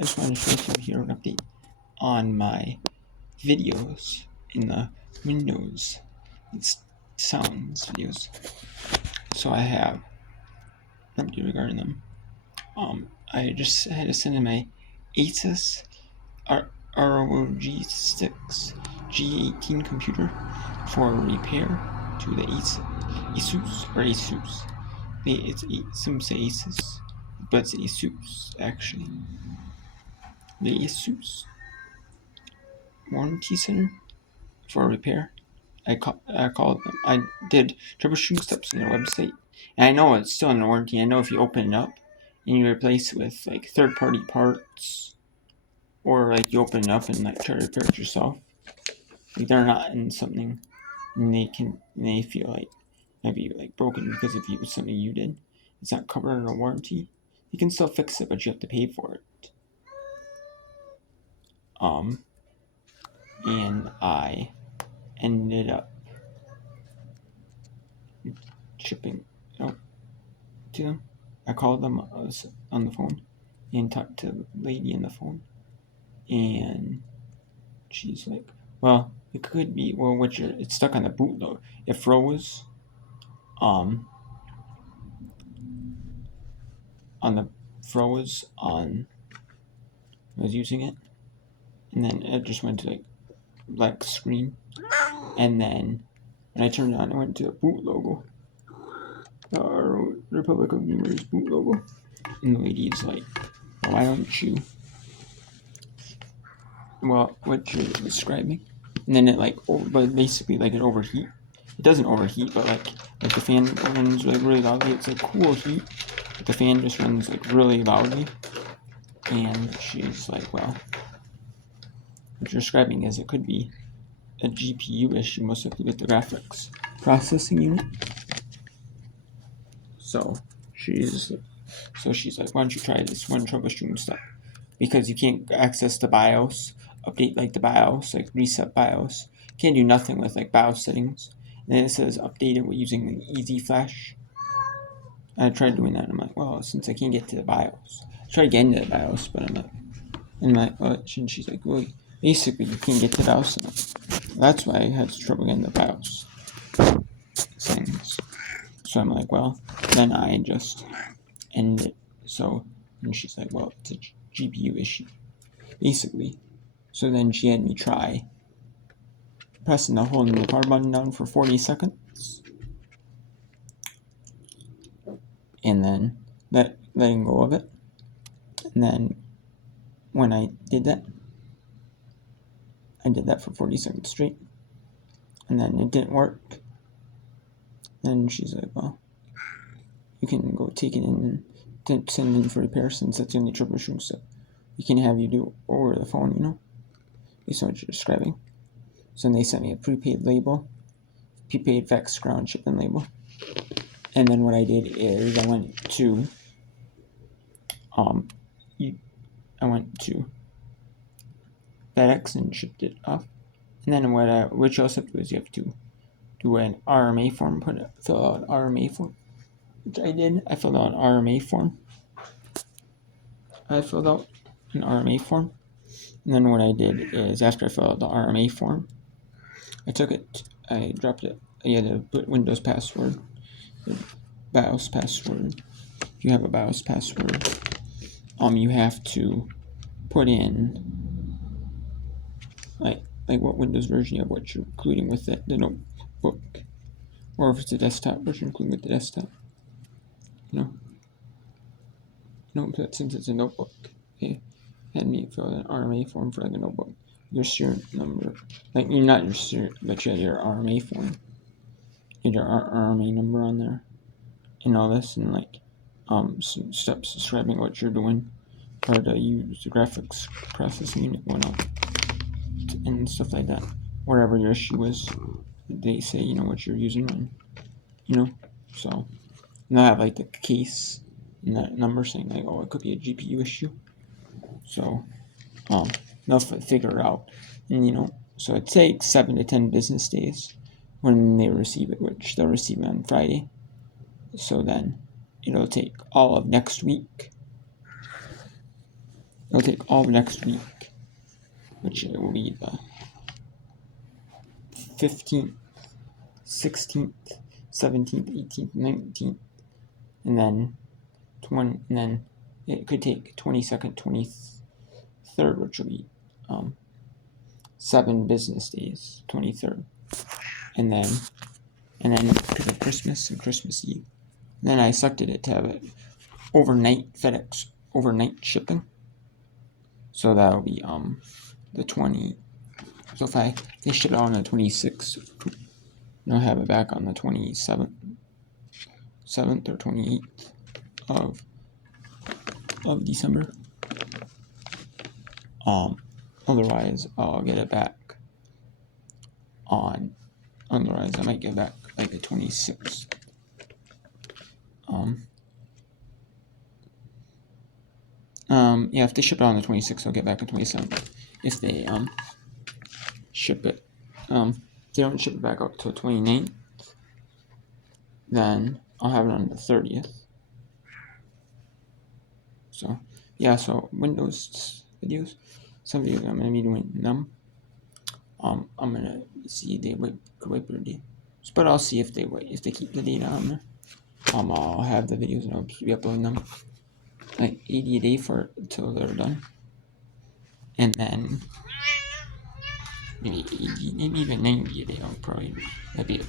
I just wanted to show you here an update on my videos in the Windows sounds videos. So I have an update regarding them. I just had to send in my Asus ROG 6 G18 computer for repair to the Asus. Some say Asus, but it's Asus actually. The Asus warranty center for repair. I called them. I did troubleshooting steps on their website, and I know it's still under warranty. I know if you open it up and you replace it with like third-party parts, or like you open it up and like try to repair it yourself, like they're not in something, and they feel like maybe like broken because if it was something you did, it's not covered under warranty. You can still fix it, but you have to pay for it. And I ended up shipping out to them. I called them on the phone and talked to the lady on the phone, and she's like, "Well, it could be it's stuck on the bootloader. It froze, on I was using it, and then it just went to like black screen, and then when I turned it on, it went to the boot logo, our Republic of Gamers boot logo, and the lady's like, well, why don't you? Well, what you're describing, and then it but basically like it overheat. It doesn't overheat, but like the fan runs like really loudly. It's like cool heat, but the fan just runs like really loudly. And she's like, well, what you're describing is it could be a GPU issue, most likely with the graphics processing unit. So she's like, why don't you try this one troubleshooting step? Because you can't access the BIOS, update like the BIOS, like reset BIOS. Can't do nothing with like BIOS settings. And then it says update it using the Easy Flash. I tried doing that, and I'm like, well, since I can't get to the BIOS, I tried getting to the BIOS, but I'm like, well, and she's like, well, basically you can't get to the BIOS. That's why I had trouble getting the BIOS settings. So I'm like, well, then I just end it. So, and she's like, well, it's a GPU issue, basically. So then she had me try pressing the holding the power button down for 40 seconds, and then letting go of it. And then when I did that for 40 seconds straight, and then it didn't work. Then she's like, well, you can go take it in and send it in for repair, since that's the only troubleshooting step we can have you do over the phone, you know? Based on what you're describing. So then they sent me a prepaid fax ground shipping label. And then what I did is I went to FedEx and shipped it off. And then what you also have to do is you have to do an RMA form, fill out an RMA form, which I did. I filled out an RMA form. And then what I did is after I filled out the RMA form, I dropped it. I had to put Windows password, the BIOS password. If you have a BIOS password, you have to put in like what Windows version you have, what you're including with it, the notebook, or if it's a desktop, what you're including with the desktop. But since it's a notebook, okay, had me fill out an RMA form for like a notebook. Your serial number, like you're not your serial, but you had your RMA form. You had your RMA number on there, and all this, and like some steps describing what you're doing, how to use the graphics processing unit, whatnot, and stuff like that. Whatever your issue is, they say what you're using, and so. And I have like the case and that number saying like, oh, it could be a GPU issue. So they'll figure it out, and so it takes 7 to 10 business days when they receive it, which they'll receive it on Friday. So then it'll take all of next week It'll take all of next week, which will be the 15th, 16th, 17th, 18th, 19th, and then 20, and then it could take 22nd, 23rd, which will be 7 business days, 23rd, and then because of Christmas and Christmas Eve, and then I selected it to have it overnight FedEx overnight shipping, so that'll be the 20. So if they ship it on the 26th, I'll have it back on the 27th, 7th or 28th of December. Otherwise I'll get it back on. Otherwise I might get it back like the 26th. Yeah, if they ship it on the 26th, I'll get back on 27th. If they ship it, if they don't ship it back up to 29th, then I'll have it on the 30th. So yeah, so Windows videos, some videos I'm gonna be doing them. I'm gonna see if they could wipe their data, but I'll see if they keep the data on there. I'll have the videos and I'll be uploading them like 80 a day until they're done, and then maybe 80, maybe even 90 a day. I'll probably that'd be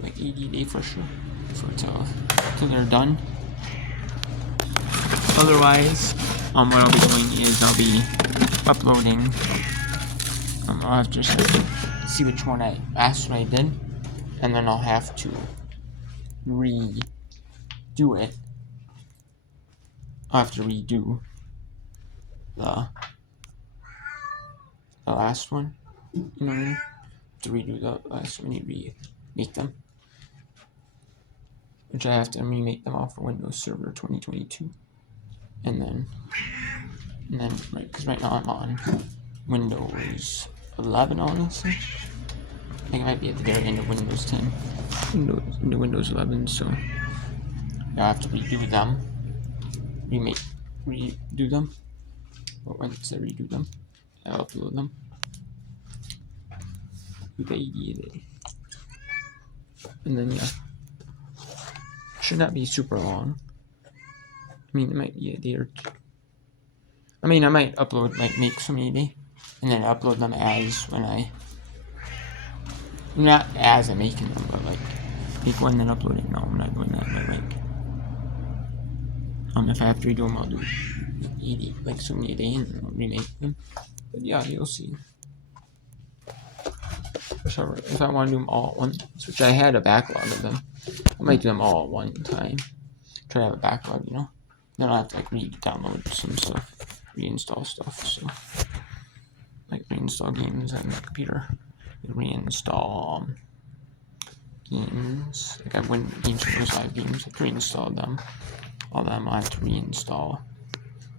like 80 a day for sure, till they're done. Otherwise, what I'll be doing is I'll be uploading. I'll have to see which one last one I did, and then I'll have to redo it. I'll have to redo the last one. You know what I mean? To redo the last one, you remake them, which I have to remake them all for Windows Server 2022, and then right, because right now I'm on Windows 11, honestly. I think I might be at the very end of Windows 10, into Windows 11, so I'll have to redo them, redo them. But once I redo them, I'll upload them. With 80 a day. And then yeah, should not be super long. I mean, it might be a day or two. I mean, I might make so many a day, and then upload them as not as I'm making them, but like make one then upload it. No, I'm not doing that. If I have to redo them, I'll do 80, like so many a day, and I'll remake them. But yeah, you'll see. So if I want to do them all at once, which I had a backlog of them, I might do them all at one time. Try to have a backlog, you know. Then I'll have to like re-download some stuff, reinstall stuff. So like reinstall games on the computer, reinstall games. Like I went games from those live games, I reinstalled them. All them I have to reinstall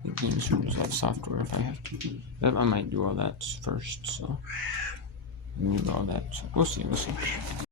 the games from those live software if I have to. I might do all that first. So. All that. We'll see.